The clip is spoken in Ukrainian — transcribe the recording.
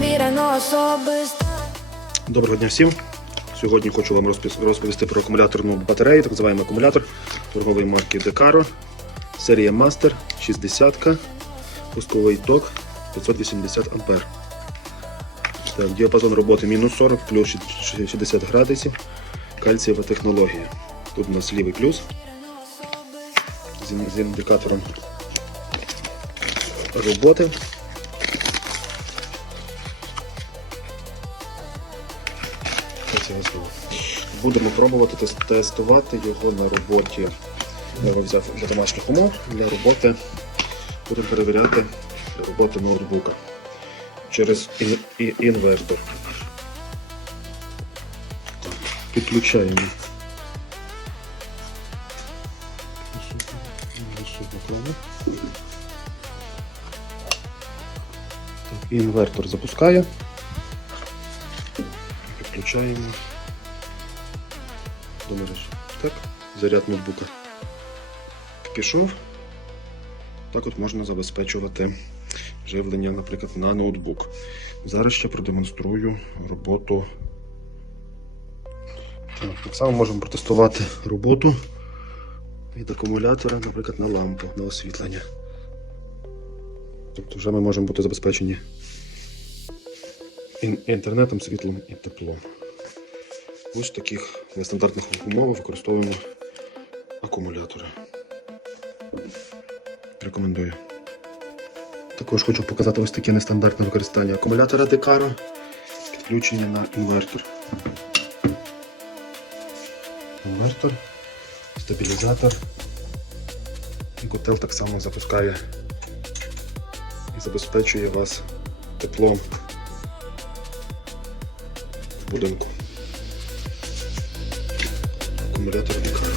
перевірено особисто. Доброго дня всім. Сьогодні хочу вам розповісти про акумуляторну батарею, так званий акумулятор торгової марки Decaro, серія Master 60, пусковий ток 580 А. Так, діапазон роботи мінус 40 плюс 60 градусів, кальцієва технологія. Тут у нас лівий плюс з індикатором роботи. Його. Будемо пробувати тестувати його на роботі. Я його взяв для домашніх умов, для роботи будемо перевіряти для роботи ноутбука через інвертор. Підключаємо. Інвертор запускає. Підключаємо до. Так, заряд ноутбука пішов. Так от можна забезпечувати живлення, наприклад, на ноутбук. Зараз ще продемонструю роботу. Так, так само можемо протестувати роботу від акумулятора, наприклад, на лампу, на освітлення. Тобто вже ми можемо бути забезпечені інтернетом, світлом і теплом. Ось в таких нестандартних умовах використовуємо акумулятори. Рекомендую. Також хочу показати ось таке нестандартне використання акумулятора Decaro, підключення на інвертор. Інвертор, стабілізатор. І котел так само запускає і забезпечує вас теплом в будинку. Акумулятор Decaro.